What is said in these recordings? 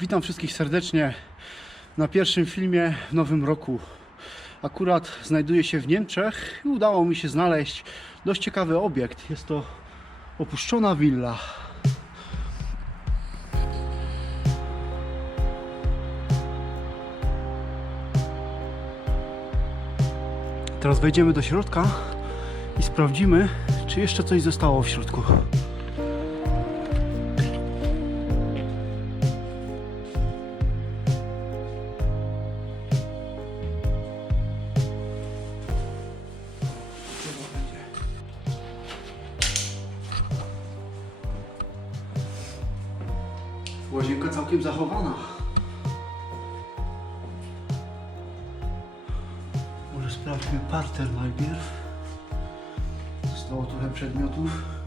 Witam wszystkich serdecznie na pierwszym filmie w nowym roku. Akurat znajduję się w Niemczech i udało mi się znaleźć dość ciekawy obiekt. Jest to opuszczona willa. Teraz wejdziemy do środka i sprawdzimy, czy jeszcze coś zostało w środku. Łazienka całkiem zachowana. Może sprawdźmy parter najpierw. Zostało trochę przedmiotów.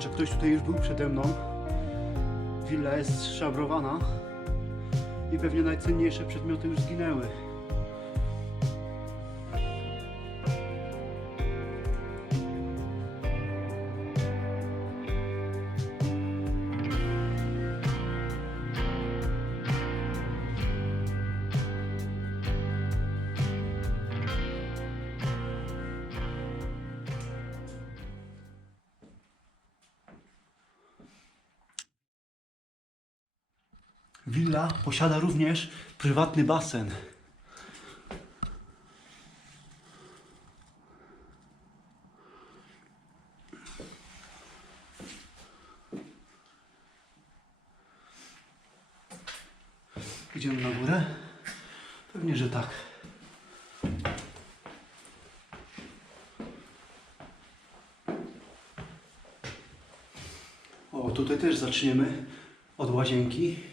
Że ktoś tutaj już był przede mną. Willa jest szabrowana i pewnie najcenniejsze przedmioty już zginęły. Willa posiada również prywatny basen. Idziemy na górę? Pewnie, że tak. O, tutaj też zaczniemy od łazienki.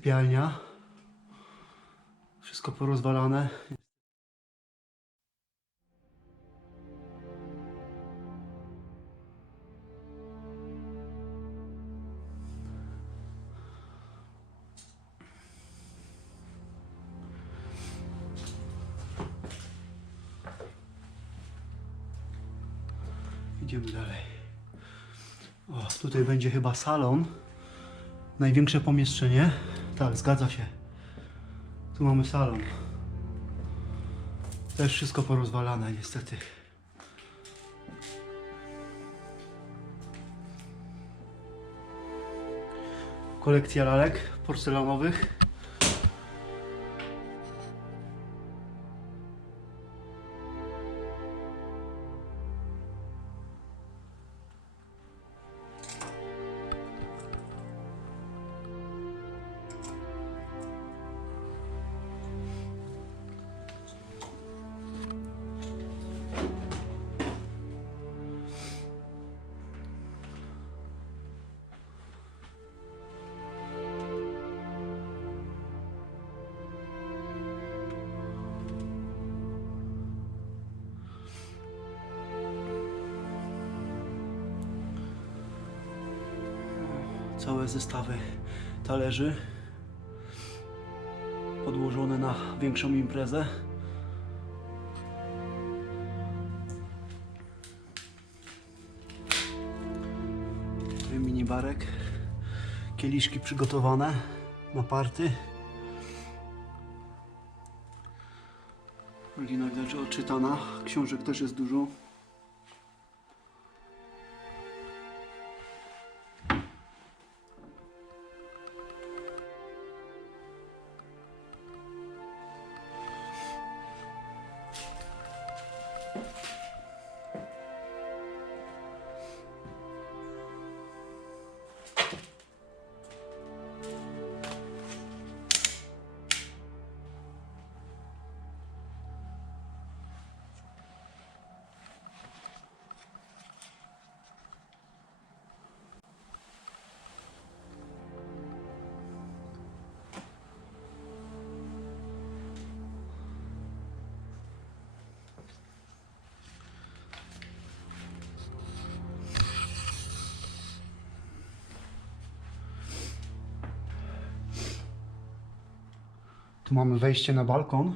Sypialnia. Wszystko porozwalane. Idziemy dalej. O, tutaj będzie chyba salon. Największe pomieszczenie. Tak, zgadza się. Tu mamy salon. Też wszystko porozwalane niestety. Kolekcja lalek porcelanowych. Całe zestawy talerzy podłożone na większą imprezę. Minibarek, kieliszki przygotowane na party. Lina widać, odczytana, książek też jest dużo. Tu mamy wejście na balkon.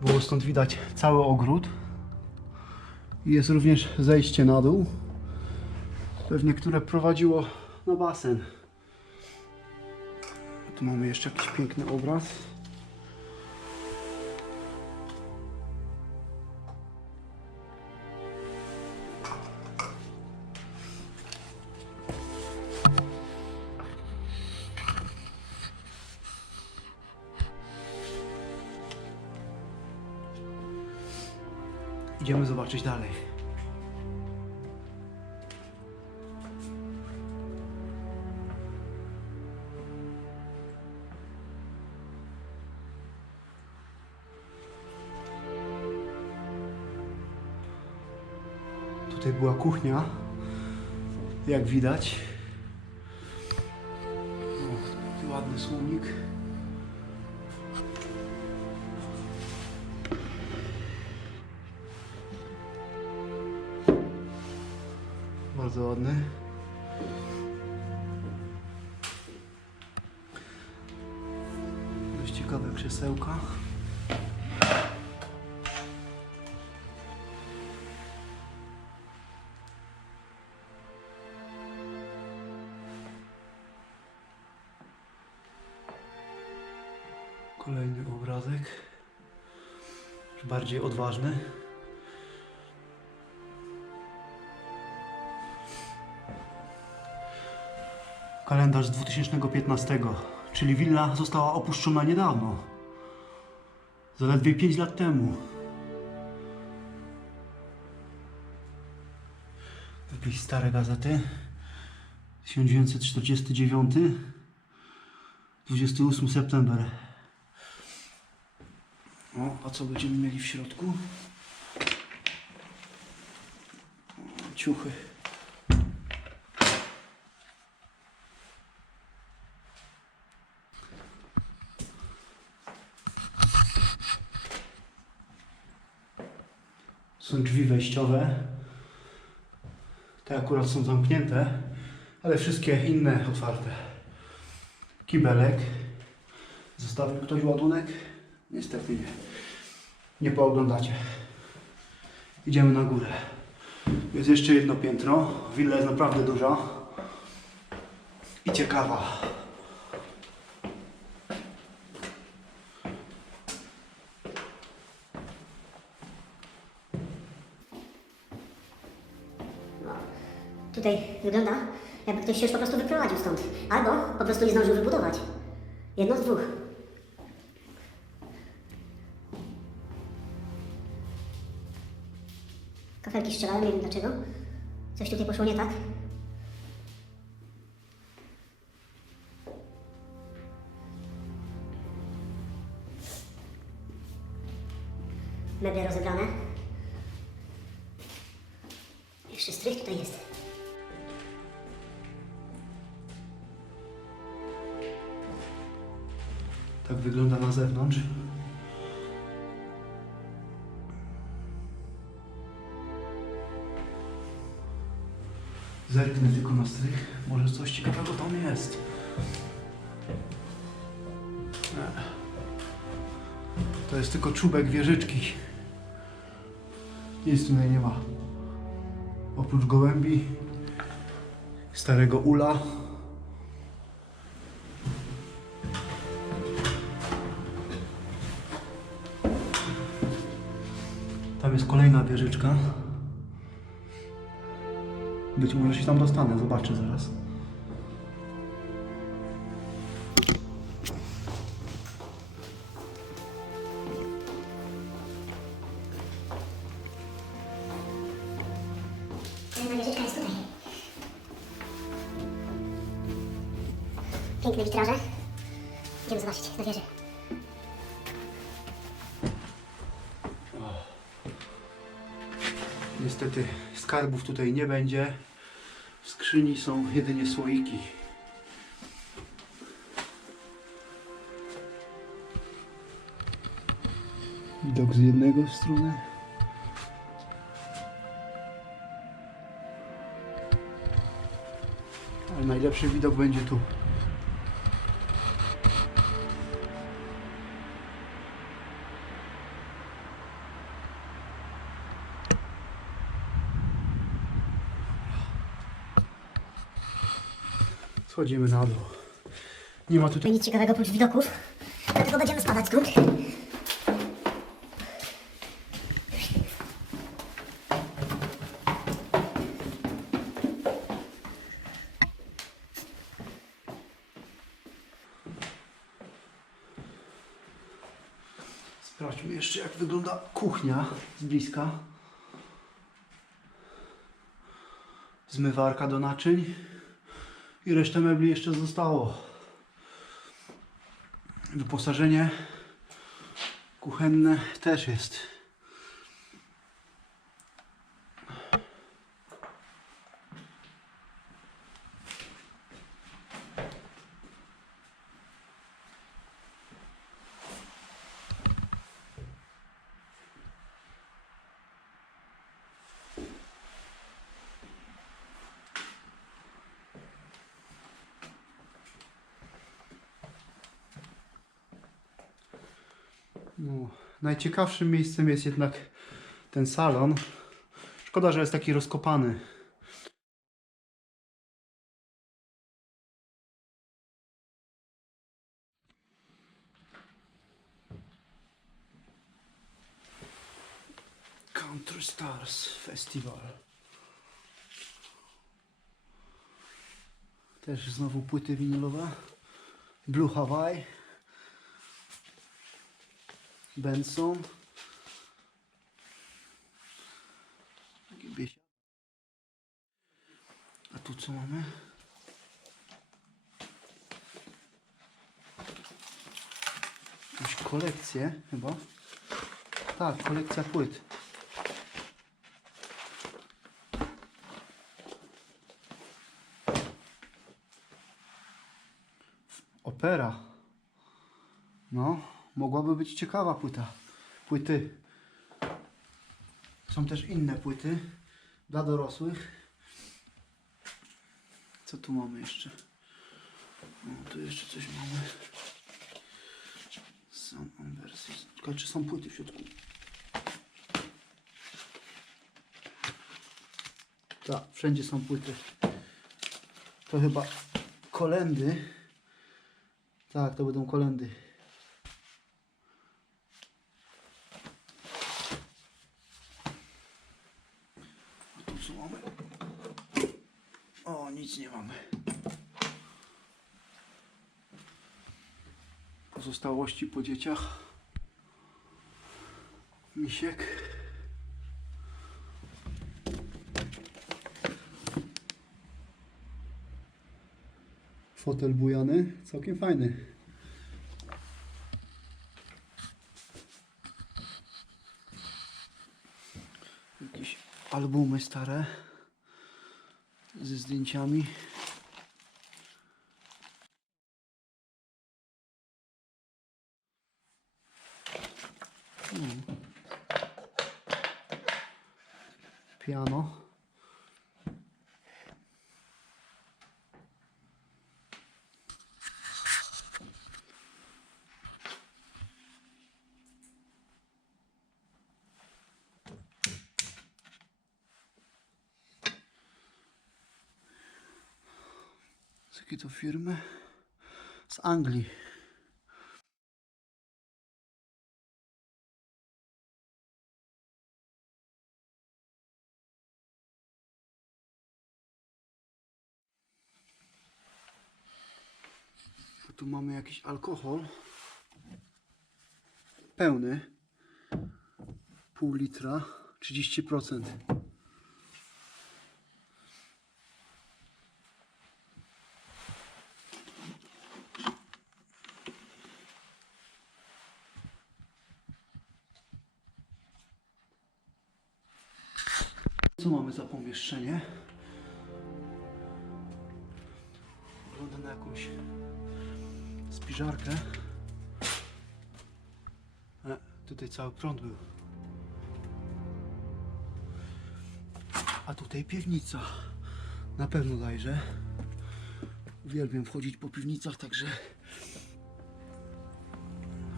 Było stąd widać cały ogród. Jest również zejście na dół. Pewnie które prowadziło na basen. Tu mamy jeszcze jakiś piękny obraz. Idziemy zobaczyć dalej. Tutaj była kuchnia, jak widać. O, ładny słomik. Dość ciekawe krzesełka. Kolejny obrazek. Już bardziej odważny. Kalendarz z 2015, czyli willa została opuszczona niedawno. Zaledwie 5 lat temu. Jakieś stare gazety. 1949. 28 september. O, a co będziemy mieli w środku? Ciuchy. są drzwi wejściowe. Te akurat są zamknięte, ale wszystkie inne otwarte. Kibelek. Zostawił ktoś ładunek? Niestety nie. Nie pooglądacie. Idziemy na górę. Jest jeszcze jedno piętro. Willa jest naprawdę duża i ciekawa. Tutaj wygląda, jakby ktoś się już po prostu wyprowadził stąd. Albo po prostu nie zdążył wybudować. Jedno z dwóch. Kafelki strzelają, nie wiem dlaczego. Coś tutaj poszło nie tak. Meble rozebrane. Nie. To jest tylko czubek wieżyczki. Nic tutaj nie ma. Oprócz gołębi, starego ula. Tam jest kolejna wieżyczka. Być może się tam dostanę, zobaczę zaraz. Piękne witraże. Idziemy zobaczyć na wieży. Niestety skarbów tutaj nie będzie. W skrzyni są jedynie słoiki. Widok z jednego strony. Ale najlepszy widok będzie tu. Schodzimy na dół. Nie ma tutaj... Nic ciekawego oprócz widoków, dlatego będziemy spadać stąd. Sprawdźmy jeszcze jak wygląda kuchnia z bliska. Zmywarka do naczyń i resztę mebli jeszcze zostało. Wyposażenie kuchenne też jest. No, najciekawszym miejscem jest jednak ten salon. Szkoda, że jest taki rozkopany. Country Stars Festival. Też znowu płyty winylowe. Blue Hawaii. Benson. A tu co mamy? Jakąś kolekcję chyba. Tak, kolekcja płyt. Opera. No, mogłaby być ciekawa płyta. Płyty. Są też inne płyty dla dorosłych. Co tu mamy jeszcze? No, tu jeszcze coś mamy. Są. Ciekawe, czy są płyty w środku? Tak, wszędzie są płyty. To chyba kolendy. Tak, to będą kolendy. A tu co mamy? O, nic nie mamy. Pozostałości po dzieciach. Misiek. Fotel bujany, całkiem fajny. Jakieś albumy stare ze zdjęciami. Piano. Z jakiej to firmy? Z Anglii. Tu mamy jakiś alkohol. Pełny. Pół litra. 30%. Co mamy za pomieszczenie? Spiżarkę. E, tutaj cały prąd był. A tutaj piwnica. Na pewno dajże. Uwielbiam wchodzić po piwnicach, także...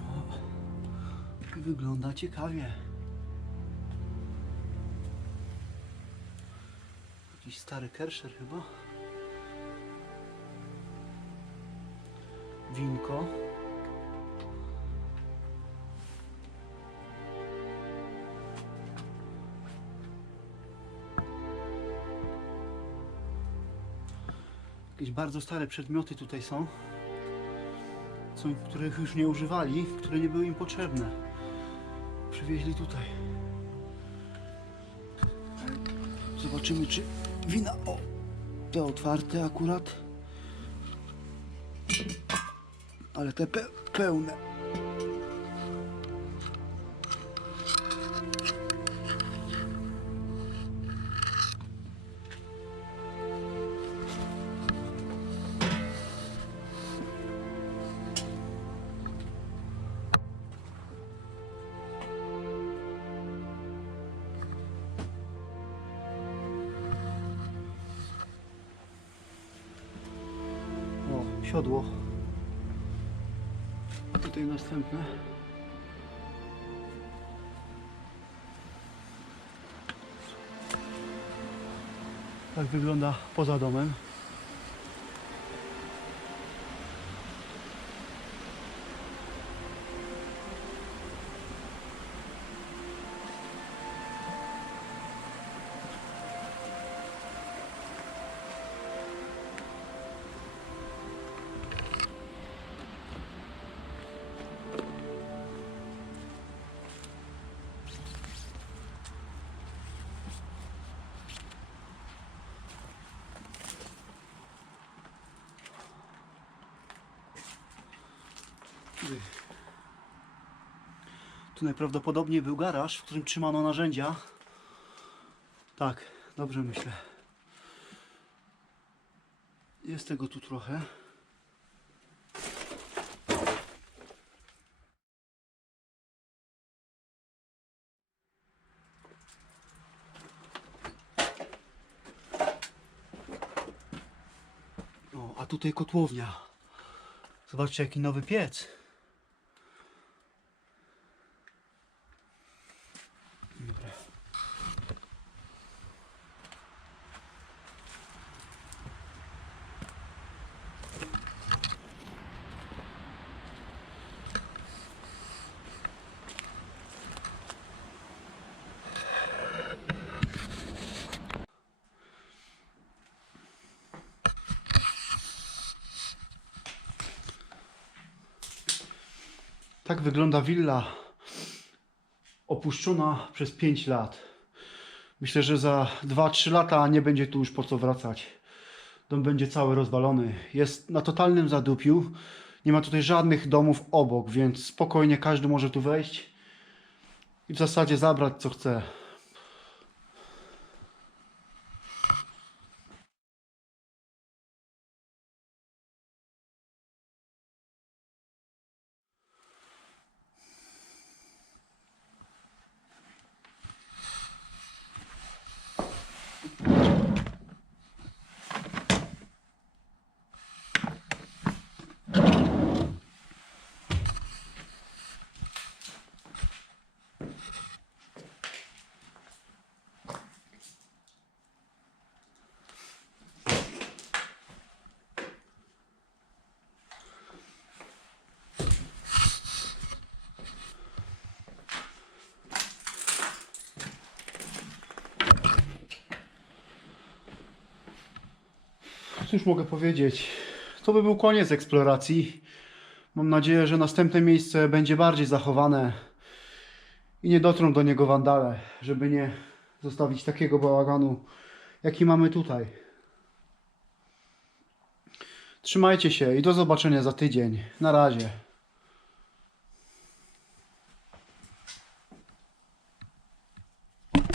O, wygląda ciekawie. Jakiś stary kerszer chyba. Winko. Jakieś bardzo stare przedmioty tutaj są, są, których już nie używali, które nie były im potrzebne. Przywieźli tutaj. Zobaczymy, czy wina. O, te otwarte akurat. Ale te pe pełne. Siodło. Tutaj następne. Tak wygląda poza domem. Tu najprawdopodobniej był garaż, w którym trzymano narzędzia. Tak, dobrze myślę. Jest tego tu trochę. O, a tutaj kotłownia. Zobaczcie, jaki nowy piec. Tak wygląda willa opuszczona przez 5 lat. Myślę, że za 2-3 lata nie będzie tu już po co wracać. Dom będzie cały rozwalony. Jest na totalnym zadupiu. Nie ma tutaj żadnych domów obok, więc spokojnie każdy może tu wejść i w zasadzie zabrać co chce. Cóż mogę powiedzieć? To by był koniec eksploracji. Mam nadzieję, że następne miejsce będzie bardziej zachowane i nie dotrą do niego wandale, żeby nie zostawić takiego bałaganu, jaki mamy tutaj. Trzymajcie się i do zobaczenia za tydzień. Na razie.